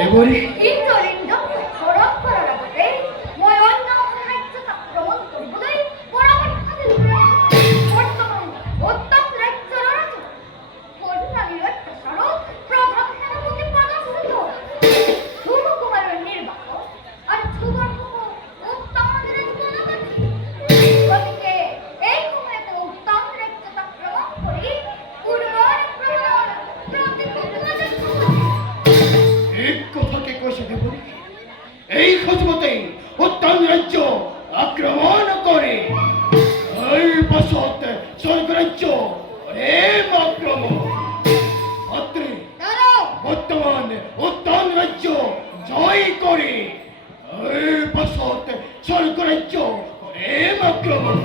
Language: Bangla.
এবারে এই খোঁজমতে উত্তম রাজ্য আক্রমণ করে এই বসত স্বর্গ রাজ্য আক্রমণ অত্রে বর্তমান উত্তম রাজ্য জয় করে এই বসত স্বর্গ রাজ্য আক্রমণ